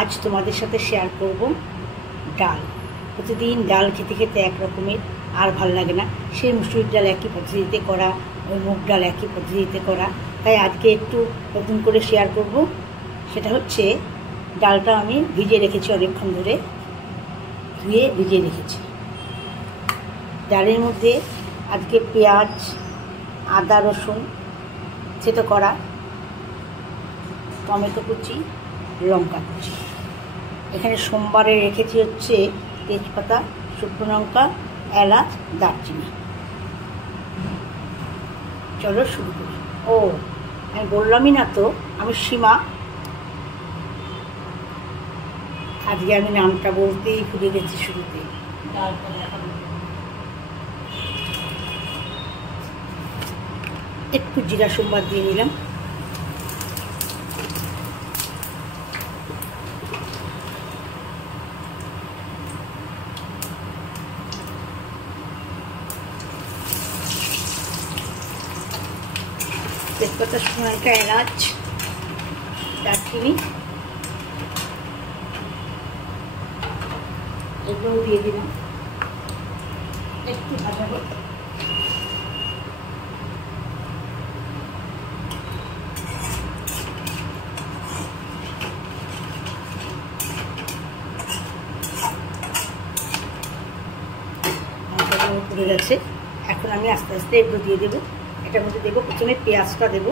আজ তোমাদের সাথে শেয়ার করব ডাল। প্রতিদিন ডাল খেতে খেতে এক রকমের আর ভালো লাগে না। সেই মুসুরির ডাল একই পদ্ধতিতে করা, ওই মুগ ডাল একই পদ্ধতিতে করা, তাই আজকে একটু নতুন করে শেয়ার করব। সেটা হচ্ছে ডালটা আমি ভিজিয়ে রেখেছি, অনেকক্ষণ ধরে ধুয়ে ভিজিয়ে রেখেছি। ডালের মধ্যে আজকে পেঁয়াজ, আদা, রসুন থেতো করা, টমেটো কুচি, লঙ্কা কুচি। এখানে সোমবারে রেখেছি হচ্ছে তেজপাতা, শুকনো লঙ্কা, এলাচ, দারচিনি। চলো শুরু করি। আমি বললামই না তো, আমি সীমা। আজকে আমি নামটা বলতেই ভুলে গেছি শুরুতে। একটু জিরা সোমবার দিয়ে নিলাম। তেজপাতা, শুকনো লঙ্কা, এলাচ, দারচিনি এগুলো দিয়ে দিলাম। একটু ভাজাবো। পড়ে গেছে, এখন আমি আস্তে আস্তে এগুলো দিয়ে দেবো। এটার মধ্যে দেবো, প্রথমে পেঁয়াজটা দেবো।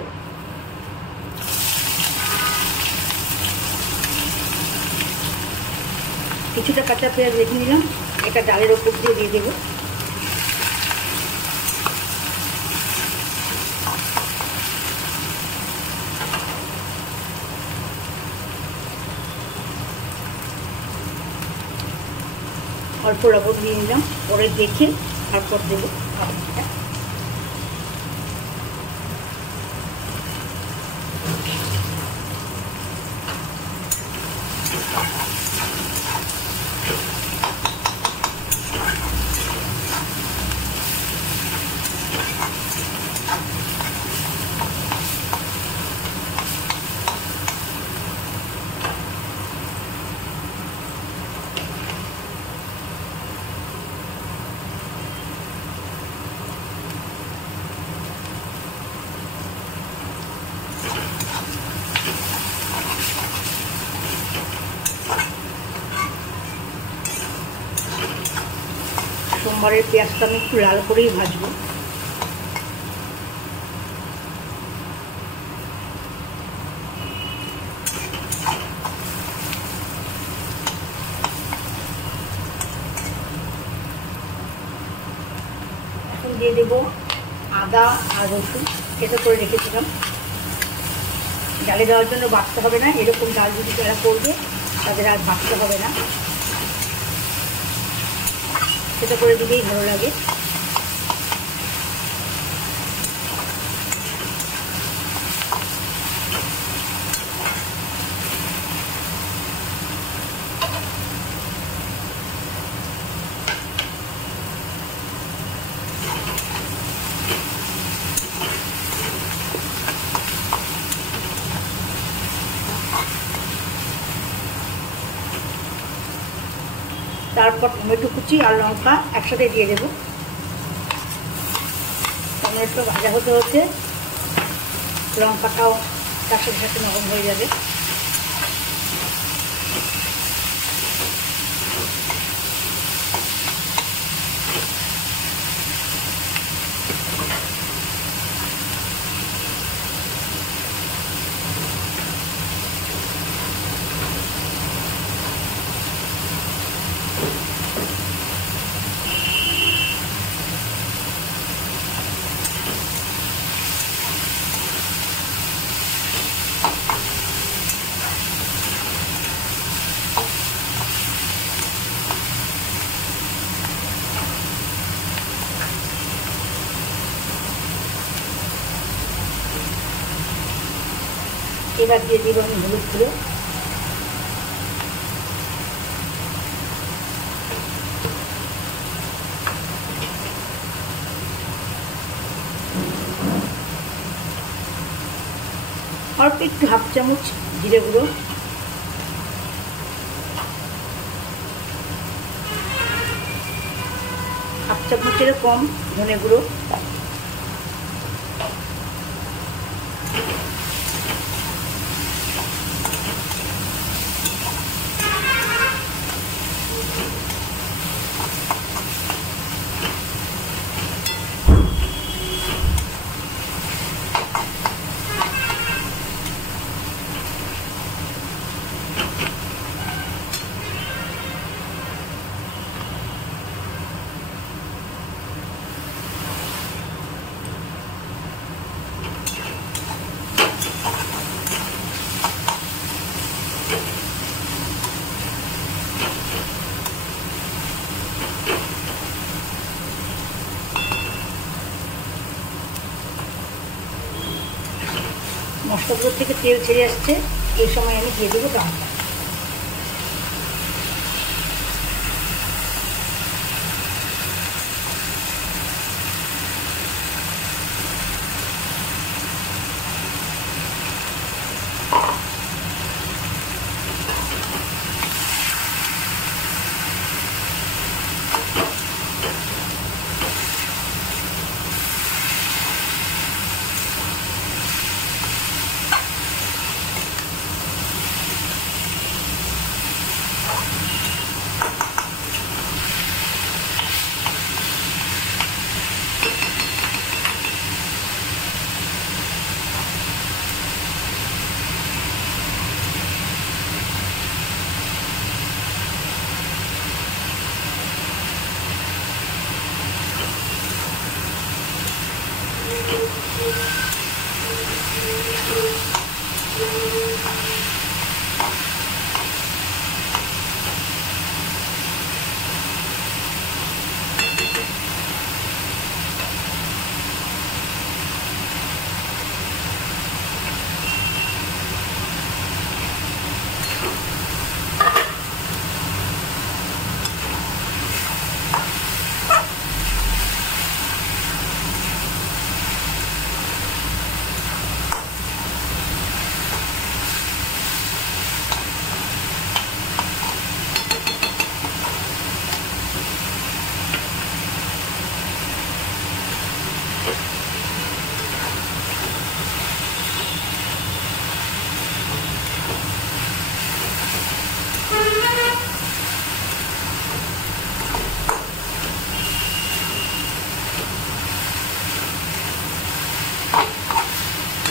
কিছুটা কাঁচা পেঁয়াজ রেখে নিলাম, এটা ডালের ওপর দিয়ে দেবো। অল্প লবণ দিয়ে নিলাম, পরে দেখে তারপর দেবো। সোমবারের পেঁয়াজটা আমি একটু লাল করেই ভাজবো। এখন দিয়ে দেবো আদা আর রসুন, থেতো করে রেখেছিলাম। ডালে দেওয়ার জন্য বাটতে হবে না, এরকম ডাল যদি যারা করবে তাদের আর বাটতে হবে না, সেটা করে দিলেই ভালো লাগে। তারপর টমেটো কুচি আর লঙ্কা একসাথে দিয়ে দেবো। টমেটো ভাজা হতে হতে লঙ্কাটাও তার সাথে সাথে নরম হয়ে যাবে। এবার দিয়ে দিব আমি হলুদ গুঁড়ো, অল্প একটু হাফ চামচ জিরে গুঁড়ো, চামচেরও কম ধনে গুঁড়ো, মশলাগুলো থেকে তেল ছেড়ে আসছে। এই সময় আমি দিয়ে দেবো ডালটা।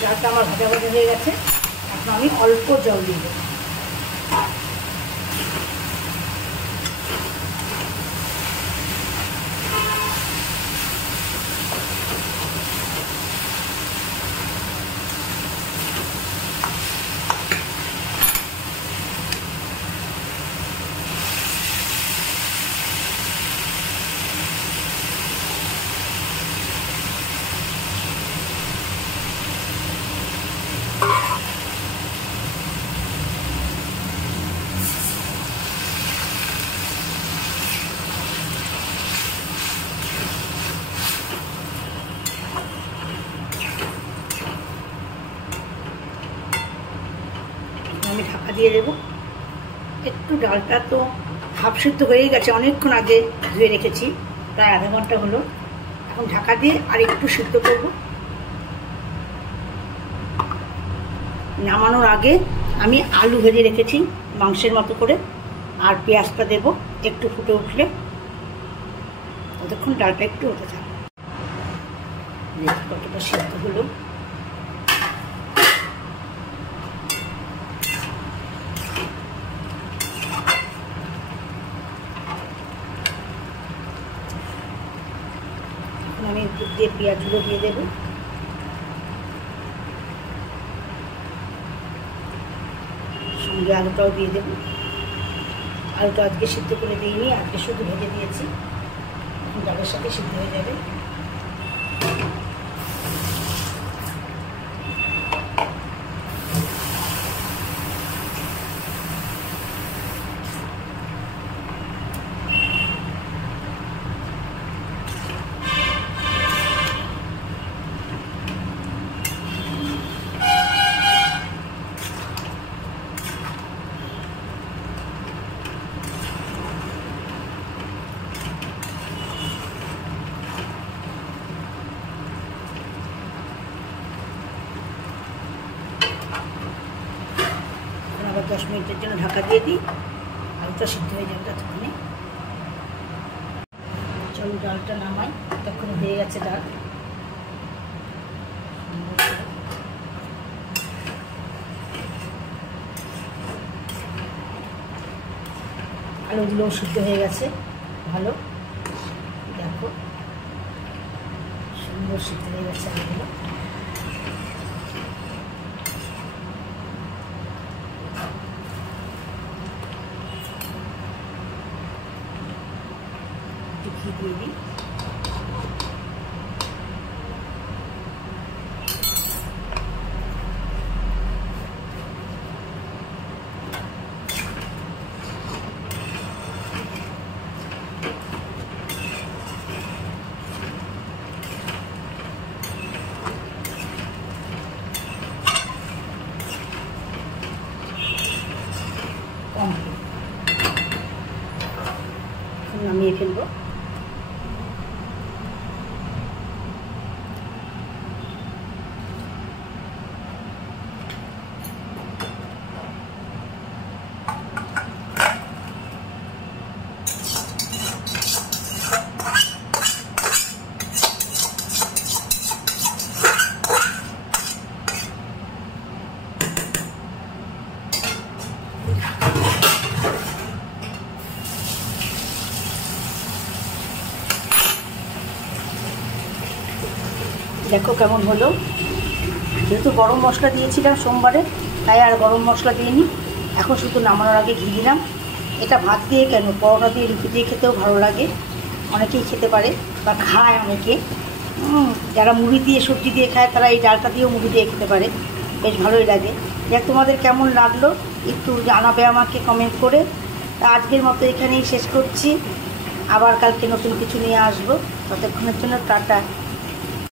ডালটা আমার ভাজা ভাজা হয়ে গেছে। এখন আমি অল্প জল দিয়ে দেবো। আমি ঢাকা দিয়ে দেবো। একটু ডালটা তো হাফ সিদ্ধ হয়ে গেছে, অনেকক্ষণ আগে ধুয়ে রেখেছি, প্রায় আধা ঘন্টা হলো। এখন ঢাকা দিয়ে আর একটু সিদ্ধ করব। নামানোর আগে আমি আলু ভেজে রেখেছি মাংসের মতো করে, আর পেঁয়াজটা দেবো। একটু ফুটে উঠলে ততক্ষণ ডালটা একটু হতে থাকবে। কতটা সিদ্ধ হলো। আমি দুধ দিয়ে পেঁয়াজগুলো দিয়ে দেবো। সঙ্গে আলুটাও দিয়ে দেবো। আলুটা আজকে সিদ্ধ করে দিইনি, আজকে শুধু ভেজে দিয়েছি। ডালের সাথে সিদ্ধ হয়ে যাবে। 10 মিনিটের জন্য ঢাকা দিয়ে দিই, আলুটা সিদ্ধ হয়ে যাবে ততক্ষণে। চলো ডালটা নামাই, তখন হয়ে গেছে ডাল। আলুগুলো সিদ্ধ হয়ে গেছে ভালো, দেখো সুন্দর সিদ্ধ হয়ে গেছে আলুগুলো। ঘি দিয়ে দিই, নামিয়ে ফেলবো। দেখো কেমন হলো। যেহেতু গরম মশলা দিয়েছিলাম সোমবারে, তাই আর গরম মশলা দিইনি। এখন শুধু নামানোর আগে ঘি দিলাম। এটা ভাত দিয়ে কেন, পরোটা দিয়ে, রুটি দিয়ে খেতেও ভালো লাগে, অনেকেই খেতে পারে বা খায় অনেকে। যারা মুড়ি দিয়ে সবজি দিয়ে খায় তারা এই ডালটা দিয়েও মুড়ি দিয়ে খেতে পারে, বেশ ভালোই লাগে। দেখ তোমাদের কেমন লাগলো একটু জানাবে আমাকে কমেন্ট করে। তা আজকের মতো এখানেই শেষ করছি, আবার কালকে নতুন কিছু নিয়ে আসবো। ততক্ষণের জন্য টাটা।